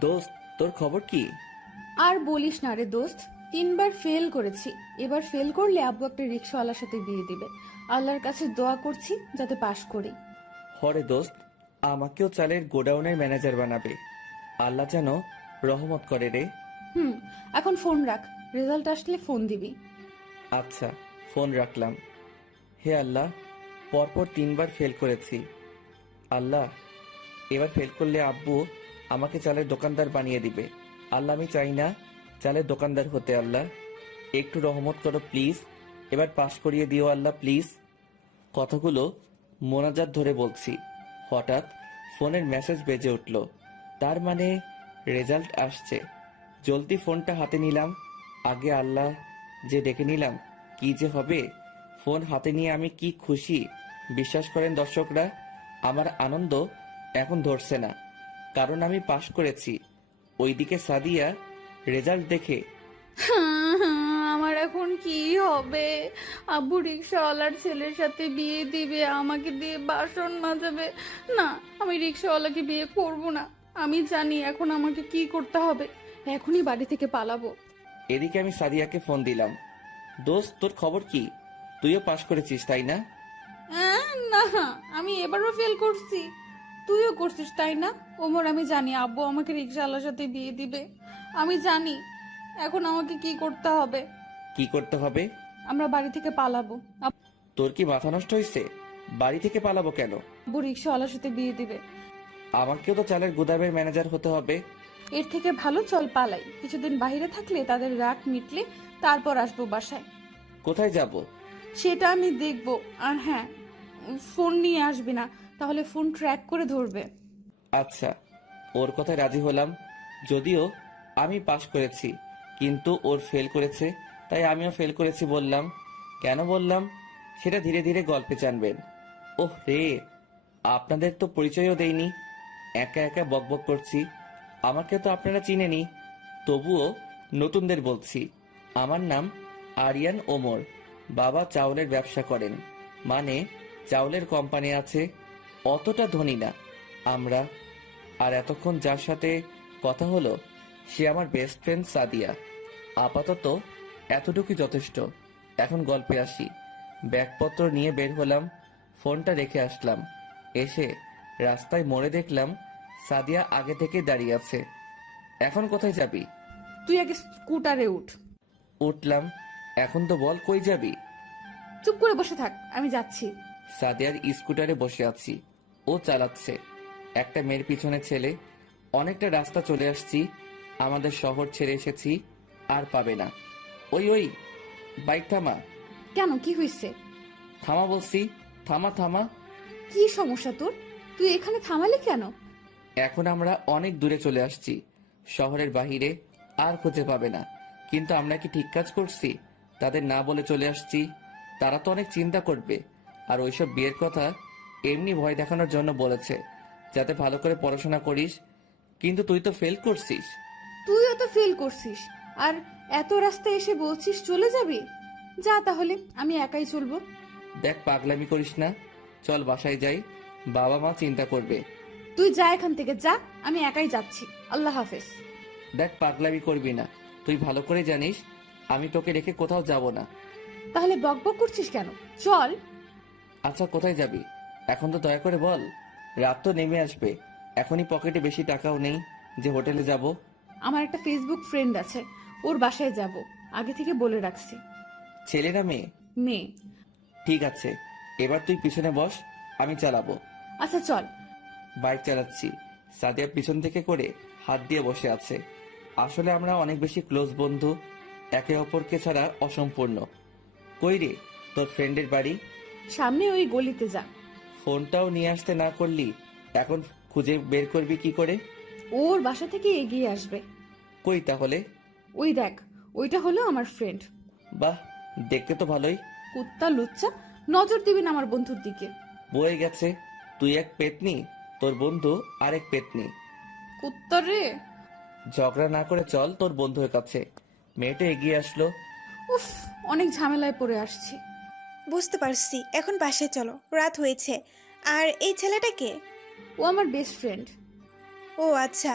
দোস্ত, তোর খবর কি? আর বলিস না রে দোস্ত, 3বার ফেল করেছি। এবার ফেল করলে আব্বু একটা রিক্সাওয়ালার সাথে বিয়ে দিবে। আল্লাহর কাছে দোয়া করছি যাতে পাশ করি। হরে দোস্ত, আমাকেও চালের গোডাউনের ম্যানেজার বানাবে। আল্লাহ যেন রহমত করে রে। এখন ফোন রাখ, রেজাল্ট আসলে ফোন দিবি। আচ্ছা, ফোন রাখলাম। হে আল্লাহ, পরপর 3বার ফেল করেছি। আল্লাহ, এবার ফেল করলে আব্বু আমাকে চালের দোকানদার বানিয়ে দিবে। আল্লাহ, আমি চাই না চালের দোকানদার হতে। আল্লাহ, একটু রহমত করো প্লিজ। এবার পাশ করিয়ে দিও আল্লাহ প্লিজ। কথাগুলো মোনাজাত ধরে বলছি। হঠাৎ ফোনের মেসেজ বেজে উঠল। তার মানে রেজাল্ট আসছে। জলদি ফোনটা হাতে নিলাম। আগে আল্লাহ যে ডেকে নিলাম, কি যে হবে। ফোন হাতে নিয়ে আমি কি খুশি! বিশ্বাস করেন দর্শকরা, আমার আনন্দ এখন ধরছে না, কারণ আমি পাশ করেছি। ওইদিকে সাদিয়া রেজাল্ট দেখে আমার এখন কি হবে? আব্বু রিক্সাওয়ালার ছেলের সাথে বিয়ে দিবে, আমাকে দিয়ে বাসন মাজাবে। না, আমি রিক্সাওয়ালাকে বিয়ে করব না। আমি জানি এখন আমাকে কি করতে হবে। এখনই বাড়ি থেকে পালাবো। এদিকে আমি সাদিয়াকে ফোন দিলাম। দোস্ত, তোর খবর কি? তুইও পাশ করেছিস তাই না? না, আমি এবারও ফেল করছি। তুইও করছিস তাই না? ওমর, আমি জানি আব্বু আমাকে রিক্সাওয়ালার সাথে বিয়ে দিবে। আমি জানি এখন আমাকে কি করতে হবে। কি করতে হবে? আমরা বাড়ি থেকে পালাবো। তোর কি মাথা নষ্ট হয়েছে? বাড়ি থেকে পালাবো কেন? আব্বু রিক্সাওয়ালার সাথে বিয়ে দিবে। আমাকেও তো চালের গুদামের ম্যানেজার হতে হবে। এর থেকে ভালো চল পালাই। কিছুদিন বাইরে থাকলে তাদের রাগ মিটলে তারপর আসবো বাসায়। কোথায় যাব? সেটা আমি দেখব। আর হ্যাঁ, ফোন নিয়ে আসবি না, তাহলে ফোন ট্র্যাক করে ধরবে। আচ্ছা, ওর কথায় রাজি হলাম। যদিও আমি পাশ করেছি, কিন্তু ওর ফেল করেছে, তাই আমিও ফেল করেছি বললাম। কেন বললাম সেটা ধীরে ধীরে গল্পে জানবেন। ওহ রে, আপনাদের তো পরিচয়ও দেইনি। একা একা বকবক করছি। আমাকে তো আপনারা চিনেনি, তবুও নতুনদের বলছি। আমার নাম আরিয়ান ওমর। বাবা চাউলের ব্যবসা করেন, মানে চাউলের কোম্পানি আছে। অতটা ধনী না আমরা। আর এতক্ষণ যার সাথে কথা হলো সে আমার বেস্ট ফ্রেন্ড সাদিয়া। আপাতত এতটুকুই যথেষ্ট। এখন গল্পে আসি। ব্যাগপত্র নিয়ে বের হলাম, ফোনটা রেখে আসলাম। এসে রাস্তায় মোড়ে দেখলাম সাদিয়া আগে থেকে দাঁড়িয়ে আছে। এখন কোথায় যাবি? তুই আগে স্কুটারে উঠ। উঠলাম। এখন তো বল কই যাবি? চুপ করে বসে থাক, আমি যাচ্ছি। সাদিয়ার স্কুটারে বসে আছি, ও চালাচ্ছে। একটা মেয়ের পিছনে ছেলে। অনেকটা রাস্তা চলে আসছি, আমাদের শহর ছেড়ে এসেছি। আর পাবে না। ওই ওই, বাইক থামা। কেন, কি হয়েছে? থামা বলছি, থামা থামা। কি সমস্যা তোর? তুই এখানে থামালি কেন? এখন আমরা অনেক দূরে চলে আসছি, শহরের বাহিরে। আর খুঁজে পাবে না। কিন্তু আমরা কি ঠিক কাজ করছি? তাদের না বলে চলে আসছি। তারা তো অনেক চিন্তা করবে। আর ওইসব বিয়ের কথা এমনি ভয় দেখানোর জন্য বলেছে, যাতে ভালো করে পড়াশোনা করিস। কিন্তু তুই তো ফেল করছিস। তুইও তো ফেল করছিস, আর এত রাস্তা এসে বলছিস চলে যাবি? যা তাহলে, আমি একাই চলবো। দেখ, পাগলামি করিস না। চল বাসায় যাই, বাবা মা চিন্তা করবে। তুই যা এখান থেকে, যা। আমি একাই যাচ্ছি। আল্লাহ হাফেজ। দেখ, পাগলামি করবি না। তুই ভালো করে জানিস আমি তোকে রেখে কোথাও যাব না। তাহলে বকবক করছিস কেন? চল। আচ্ছা, কোথায় যাবি এখন তো দয়া করে বল। রাত তো নেমে আসবে, এখনই পকেটে বেশি টাকাও নেই যে হোটেলে যাব। আমার একটা ফেসবুক ফ্রেন্ড আছে, ওর বাসায় যাব। আগে থেকে বলে রাখছি। ছেলে না মেয়ে? মেয়ে। ঠিক আছে, এবার তুই পিছনে বস, আমি চালাবো। আচ্ছা চল। বাইক চালাচ্ছি, সাদিয়া পিছন থেকে করে হাত দিয়ে বসে আছে। আসলে আমরা অনেক বেশি ক্লোজ বন্ধু, একে অপরকে ছাড়া অসম্পূর্ণ। কই রে তোর ফ্রেন্ডের বাড়ি? সামনে ওই গলিতে যা। ফোনটাও নিয়ে আসতে না করলি, এখন খুঁজে বের করবি কি করে? ওর বাসা থেকে এগিয়ে আসবে। কই তাহলে? ওই দেখ, ওইটা হলো আমার ফ্রেন্ড। বাহ, দেখতে তো ভালোই। কুত্তা লুচ্চা, নজর দিবি না আমার বন্ধুর দিকে। বয়ে গেছে, তুই এক পেতনি, তোর বন্ধু আরেক পেতনি। কুত্তা রে। ঝগড়া না করে চল তোর বন্ধুর কাছে। মেয়েটা এগিয়ে আসলো। উফ, অনেক ঝামেলায় পড়ে আসছি। বুঝতে পারছি, এখন বাসায় চলো, রাত হয়েছে। আর এই ছেলেটাকে? ও আমার বেস্ট ফ্রেন্ড। ও আচ্ছা,